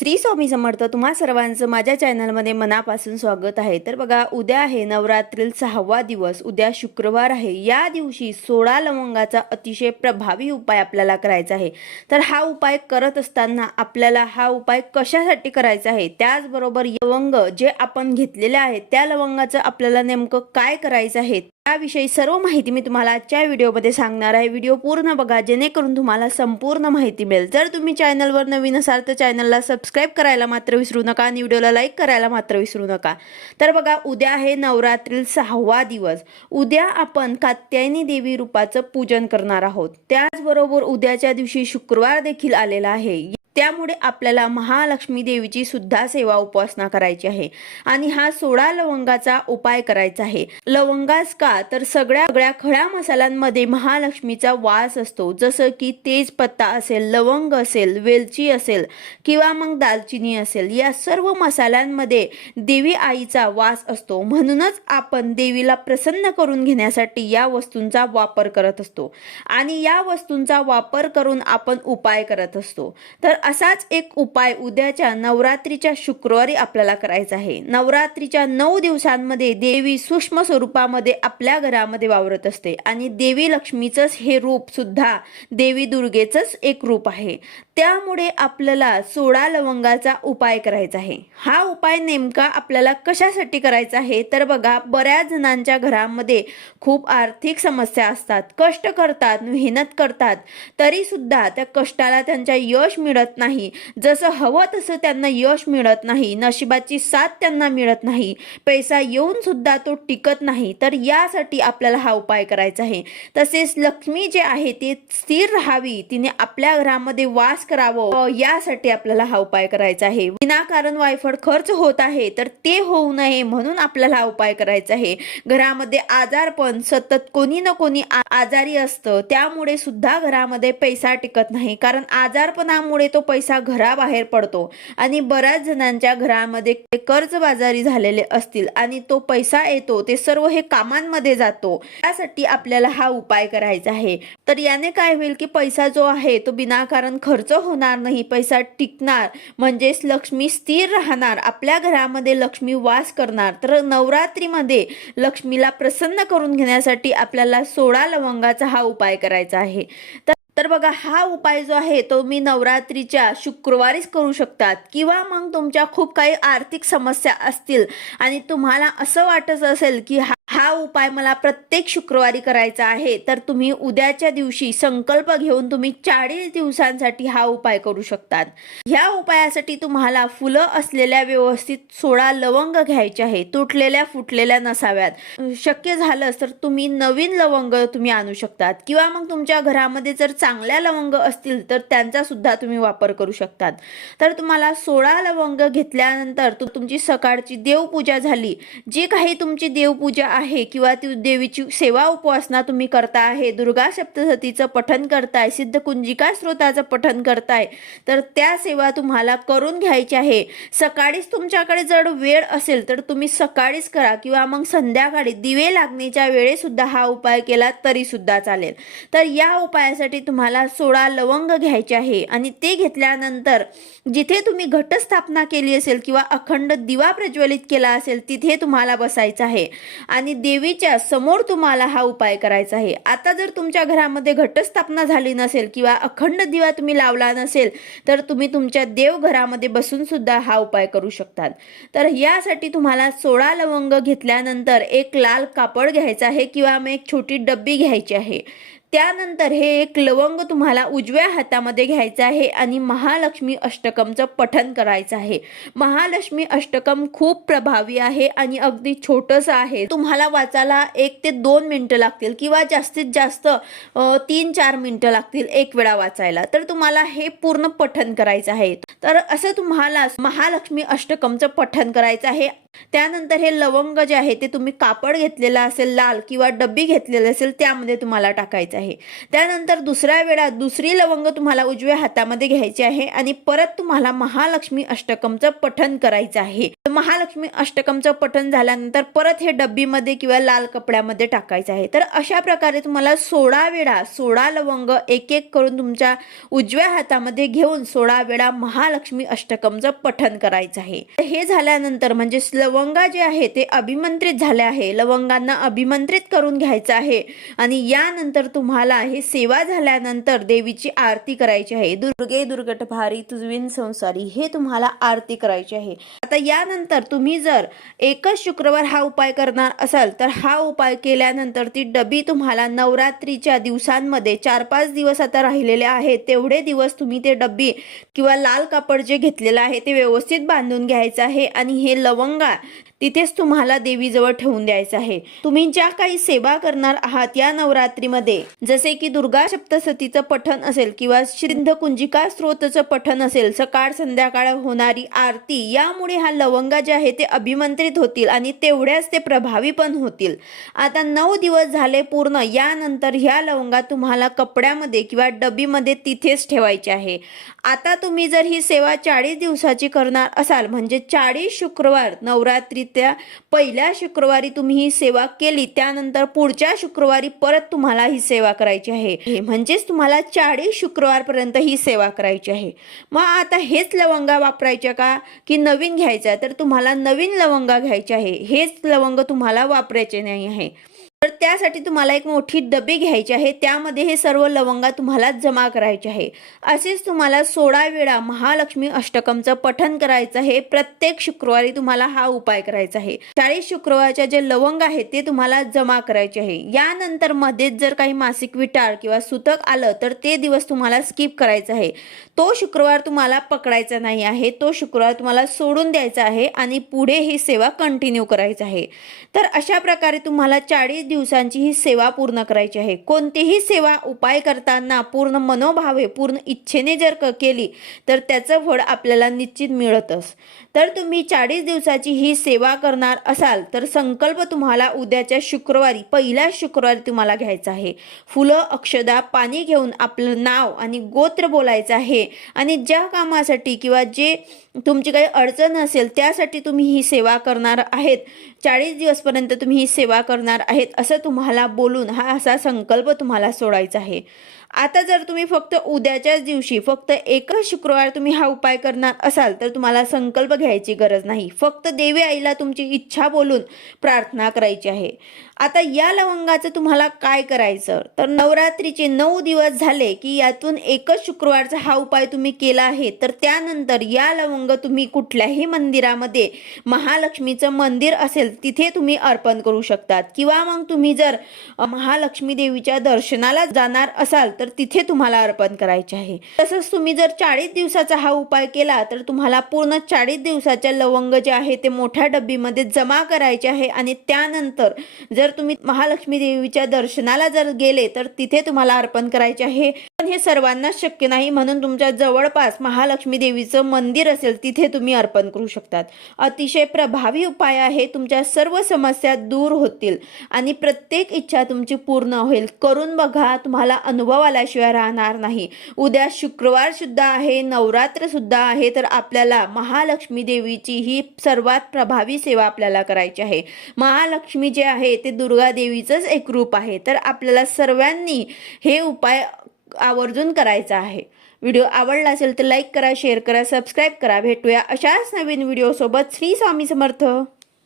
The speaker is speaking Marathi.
श्री स्वामी समर्थ तुम्हा सर्वांचं माझ्या चॅनलमध्ये मनापासून स्वागत आहे। तर बघा, उद्या आहे नवरात्रील 6वा दिवस, उद्या शुक्रवार आहे। या दिवशी 16 लवंगाचा अतिशय प्रभावी उपाय आपल्याला करायचा आहे। तर हा उपाय करत असताना आपल्याला हा उपाय कशासाठी करायचा आहे, त्याचबरोबर लवंग जे आपण घेतलेले आहेत त्या लवंगाचं आपल्याला नेमकं काय करायचं आहे त्याविषयी सर्व माहिती मी तुम्हाला आजच्या व्हिडिओमध्ये सांगणार आहे। व्हिडिओ पूर्ण बघा जेणेकरून तुम्हाला संपूर्ण माहिती मिळेल। जर तुम्ही चॅनलवर नवीन असाल तर चॅनलला सबस्क्राइब करायला मात्र विसरू नका आणि व्हिडिओला लाईक करायला मात्र विसरू नका। तर बघा, उद्या आहे नवरात्रील 6वा दिवस। उद्या आपण कात्यायनी देवी रूपाचं पूजन करणार आहोत। त्याचबरोबर उद्याच्या दिवशी शुक्रवार देखील आलेला आहे, त्यामुळे आपल्याला महालक्ष्मी देवीची सुद्धा सेवा उपासना करायची आहे आणि हा 16 लवंगाचा उपाय करायचा आहे। लवंगास का तर सगळ्या खड्या मसाल्यांमध्ये महालक्ष्मीचा वास असतो, जसं की तेजपत्ता असेल, लवंग असेल, वेलची असेल किंवा मग दालचिनी असेल, या सर्व मसाल्यांमध्ये देवी आईचा वास असतो। म्हणूनच आपण देवीला प्रसन्न करून घेण्यासाठी या वस्तूंचा वापर करत असतो आणि या वस्तूंचा वापर करून आपण उपाय करत असतो। तर असाच एक उपाय उद्याच्या नवरात्रीच्या शुक्रवारी आपल्याला करायचा आहे। नवरात्रीच्या 9 दिवसांमध्ये देवी सूक्ष्म स्वरूपामध्ये आपल्या घरामध्ये वावरत असते आणि देवी लक्ष्मीचंच हे रूप सुद्धा देवी दुर्गेचंच एक रूप आहे। त्यामुळे आपल्याला 16 लवंगाचा उपाय करायचा आहे। हा उपाय नेमका आपल्याला कशासाठी करायचा आहे, तर बघा, बऱ्याच जणांच्या घरामध्ये खूप आर्थिक समस्या असतात, कष्ट करतात, मेहनत करतात, तरी सुद्धा त्या कष्टाला त्यांच्या यश मिळत नाही, जसं हवं तसं त्यांना यश मिळत नाही, नशिबाची साथ त्यांना मिळत नाही, पैसा येऊन सुद्धा तो टिकत नाही। तर यासाठी आपल्याला हा उपाय करायचा आहे। तसेच लक्ष्मी जे आहे ती स्थिर राहावी, तिने आपल्या घरामध्ये वास करावं, यासाठी आपल्याला हा उपाय करायचा आहे। विनाकारण वायफळ खर्च होत आहे तर ते होऊ नये म्हणून आपल्याला हा उपाय करायचा आहे। घरामध्ये आजारपण, सतत कोणी ना कोणी आजारी असतं, त्यामुळे सुद्धा घरामध्ये पैसा टिकत नाही, कारण आजारपणामुळे तो पैसा घराबाहेर पडतो आणि बऱ्याच जणांच्या घरामध्ये कर्जबाजारी झालेले असतील आणि तो पैसा येतो ते सर्व हे कामांमध्ये जातो। त्यासाठी आपल्याला हा उपाय करायचा आहे। तर याने काय होईल की पैसा जो आहे तो विनाकारण खर्च होणार नाही, पैसा टिकणार, म्हणजेच लक्ष्मी स्थिर राहणार, आपल्या घरामध्ये लक्ष्मी वास करणार। तर नवरात्रीमध्ये लक्ष्मीला प्रसन्न करून घेण्यासाठी आपल्याला 16 लवंगाचा हा उपाय करायचा आहे। तर बघा, हा उपाय जो आहे तो मी नवरात्रीच्या शुक्रवारीच करू शकतात किंवा मग तुमच्या खूप काही आर्थिक समस्या असतील आणि तुम्हाला असं वाटत असेल की हा उपाय मला प्रत्येक शुक्रवारी करायचा आहे, तर तुम्ही उद्याच्या दिवशी संकल्प घेऊन तुम्ही 40 दिवसांसाठी हा उपाय करू शकतात। ह्या उपायासाठी तुम्हाला फुलं असलेल्या व्यवस्थित 16 लवंग घ्यायचे आहे, तुटलेल्या फुटलेल्या नसाव्यात। शक्य झालंच तर तुम्ही नवीन लवंग तुम्ही आणू शकतात किंवा मग तुमच्या घरामध्ये जर चांगल्या लवंग असतील तर त्यांचा सुद्धा तुम्ही वापर करू शकतात। तर तुम्हाला 16 लवंग घेतल्यानंतर तुमची सकाळची देवपूजा झाली, जी काही तुमची देवपूजा आहे किंवा ती देवीची सेवा उपासना तुम्ही करता आहे, दुर्गा सप्तशतीचं पठण करताय, सिद्धकुंजिका स्तोत्राचं पठण करताय, तर त्या सेवा तुम्हाला करून घ्यायची आहे। सकाळीच तुमच्याकडे जर वेळ असेल तर तुम्ही सकाळीच करा किंवा मग संध्याकाळी दिवे लागण्याच्या वेळी सुद्धा हा उपाय केला तरी सुद्धा चालेल। तर या उपायासाठी तुम्हाला 16 लवंग घ्यायचे आहे आणि ते घेतल्यानंतर जिथे तुम्ही घटस्थापना केली असेल किंवा अखंड दिवा प्रज्वलित केला असेल तिथे तुम्हाला बसायचं आहे आणि देवीच्या समोर तुम्हाला हा उपाय करायचा आहे। आता जर तुमच्या घरामध्ये घटस्थापना झाली नसेल किंवा अखंड दिवा तुम्ही लावला नसेल तर तुम्ही तुमच्या देवघरामध्ये बसून सुद्धा हा उपाय करू शकतात। तर यासाठी तुम्हाला 16 लवंग घेतल्यानंतर एक लाल कापड घ्यायचं आहे किंवा मग एक छोटी डब्बी घ्यायची आहे। त्यानंतर हे एक लवंग तुम्हाला उजव्या हातामध्ये घ्यायचं आहे आणि महालक्ष्मी अष्टकमचं पठण करायचं आहे। महालक्ष्मी अष्टकम खूप प्रभावी आहे आणि अगदी छोटंसं आहे, तुम्हाला वाचायला 1 ते 2 मिनिटं लागतील किंवा जास्तीत जास्त 3-4 मिनिटं लागतील एक वेळा वाचायला। तर तुम्हाला हे पूर्ण पठण करायचं आहे। तर असं तुम्हाला महालक्ष्मी अष्टकमचं पठण करायचं आहे। त्यानंतर हे लवंग जे आहे ते तुम्ही कापड घेतलेला असेल लाल किंवा डब्बी घेतलेली असेल त्यामध्ये तुम्हाला टाकायचं आहे। त्यानंतर दुसऱ्या वेळा दुसरी लवंग तुम्हाला उजव्या हातामध्ये घ्यायची आहे आणि परत तुम्हाला महालक्ष्मी अष्टकमचं पठण करायचं आहे। महालक्ष्मी अष्टकमचं पठण झाल्यानंतर परत हे डब्बीमध्ये किंवा लाल कपड्यामध्ये टाकायचं आहे। तर अशा प्रकारे तुम्हाला 16 वेळा 16 लवंग एक एक करून तुमच्या उजव्या हातामध्ये घेऊन 16 वेळा महालक्ष्मी अष्टकमचं पठण करायचं आहे। हे झाल्यानंतर म्हणजे लवंगा जे आहे ते अभिमंत्रित झाले आहे, लवंगांना अभिमंत्रित करून घ्यायचं आहे आणि यानंतर तुम्हाला हे सेवा झाल्यानंतर देवीची आरती करायची आहे। दुर्गे दुर्गट भारी तुझविन संसारी हे तुम्हाला आरती करायची आहे। आता यानंतर तुम्ही जर एकच शुक्रवार हा उपाय करणार असाल तर हा उपाय केल्यानंतर ती डबी तुम्हाला नवरात्रीच्या दिवसांमध्ये 4-5 दिवस आता राहिलेले आहेत तेवढे दिवस तुम्ही ते डब्बी किंवा लाल कापड जे घेतलेलं आहे ते व्यवस्थित बांधून घ्यायचं आहे आणि हे लवंगा तिथेच तुम्हाला देवीजवळ ठेवून द्यायचं आहे। तुम्ही ज्या काही सेवा करणार आहात या नवरात्रीमध्ये जसे की दुर्गा सप्तशतीचं पठण असेल किंवा सिद्ध कुंजिका स्तोत्रचं पठण असेल, सकाळ संध्याकाळ होणारी आरती, यामुळे हा लवंगा जे आहे ते अभिमंत्रित होतील आणि तेवढ्याच ते प्रभावी पण होतील। आता 9 दिवस झाले पूर्ण, यानंतर ह्या लवंगा तुम्हाला कपड्यामध्ये किंवा डबीमध्ये तिथेच ठेवायचे आहे। आता तुम्ही जर ही सेवा 40 दिवसाची करणार असाल म्हणजे 40 शुक्रवार नवरात्री त्या पहिल्या शुक्रवारी तुम्ही ही सेवा केली त्यानंतर पुढच्या शुक्रवारी परत तुम्हाला ही सेवा करायची आहे, म्हणजेच तुम्हाला 40 शुक्रवार पर्यंत ही सेवा करायची आहे। मग आता हेच लवंगा वापरायच्या का की नवीन घ्यायचा, तर तुम्हाला नवीन लवंगा घ्यायचे आहे, हेच लवंग तुम्हाला वापरायचे नाही आहे। तर त्यासाठी तुम्हाला एक मोठी डबी घ्यायची आहे, त्यामध्ये हे सर्व लवंगा तुम्हाला जमा करायचे आहे। असेच तुम्हाला 16 वेळा महालक्ष्मी अष्टकमचं पठण करायचं आहे। प्रत्येक शुक्रवारी तुम्हाला हा उपाय करायचा आहे। 40 शुक्रवारचे जे लवंग आहे ते तुम्हाला जमा करायचे आहे। यानंतर मध्येच जर काही मासिक विटाळ किंवा सुतक आलं तर ते दिवस तुम्हाला स्किप करायचा आहे, तो शुक्रवार तुम्हाला पकडायचा नाही आहे, तो शुक्रवार तुम्हाला सोडून द्यायचा आहे आणि पुढे ही सेवा कंटिन्यू करायची आहे। तर अशा प्रकारे तुम्हाला 40 दिवसांची ही सेवा पूर्ण करायची आहे। कोणतीही सेवा उपाय करताना पूर्ण मनोभावे पूर्ण इच्छेने जर केली तर त्याचं फळ आपल्याला निश्चित मिळतच। तर तुम्ही 40 दिवसाची ही सेवा करणार असाल तर संकल्प तुम्हाला उद्याच्या शुक्रवारी पहिल्या शुक्रवारी तुम्हाला घ्यायचा आहे। फुलं, अक्षदा, पाणी घेऊन आपलं नाव आणि गोत्र बोलायचं आहे आणि ज्या कामासाठी किंवा जे तुमची काही अडचण असेल त्यासाठी तुम्ही ही सेवा करणार आहेत, 40 दिवसपर्यंत तुम्ही ही सेवा करणार आहेत असं तुम्हाला बोलून हा असा संकल्प तुम्हाला सोडायचा आहे। आता जर तुम्ही फक्त उद्याच्याच दिवशी फक्त एकच शुक्रवार तुम्ही हा उपाय करणार असाल तर तुम्हाला संकल्प घ्यायची गरज नाही, फक्त देवी आईला तुमची इच्छा बोलून प्रार्थना करायची आहे। आता या लवंगाचं तुम्हाला काय करायचं तर नवरात्रीचे 9 दिवस झाले की यातून एकच शुक्रवारचा हा उपाय तुम्ही केला आहे तर त्यानंतर या लवंग तुम्ही कुठल्याही मंदिरामध्ये महालक्ष्मीचं मंदिर असेल तिथे तुम्ही अर्पण करू शकतात किंवा मग तुम्ही जर महालक्ष्मी देवीच्या दर्शनाला जाणार असाल तर तिथे तुम्हाला अर्पण करायचे आहे। तसंच तुम्ही जर 40 दिवसाचा हा उपाय केला तर तुम्हाला पूर्ण 40 दिवसाच्या लवंग जे आहे ते मोठ्या डब्बीमध्ये जमा करायचे आहे आणि त्यानंतर जर तुम्ही महालक्ष्मी देवीच्या दर्शनाला जर गेले तर तिथे तुम्हाला अर्पण करायचे आहे। पण हे सर्वांना शक्य नाही म्हणून तुमच्या जवळपास महालक्ष्मी देवीचं मंदिर असेल तिथे तुम्ही अर्पण करू शकतात। अतिशय प्रभावी उपाय आहे, तुमच्या सर्व समस्या दूर होतील आणि प्रत्येक इच्छा तुमची पूर्ण होईल। करून बघा, तुम्हाला अनुभव आल्याशिवाय राहणार नाही। उद्या शुक्रवार सुद्धा आहे, नवरात्र सुद्धा आहे, तर आपल्याला महालक्ष्मी देवीची ही सर्वात प्रभावी सेवा आपल्याला करायची आहे। महालक्ष्मी जे आहे ते दुर्गा देवीचंच एक रूप आहे, तर आपल्याला सर्वांनी हे उपाय आवर्जून करायचा आहे। व्हिडिओ आवडला असेल तर लाईक करा, शेअर करा, सबस्क्राईब करा। भेटूया अशाच नवीन व्हिडिओ सोबत। श्री स्वामी समर्थ।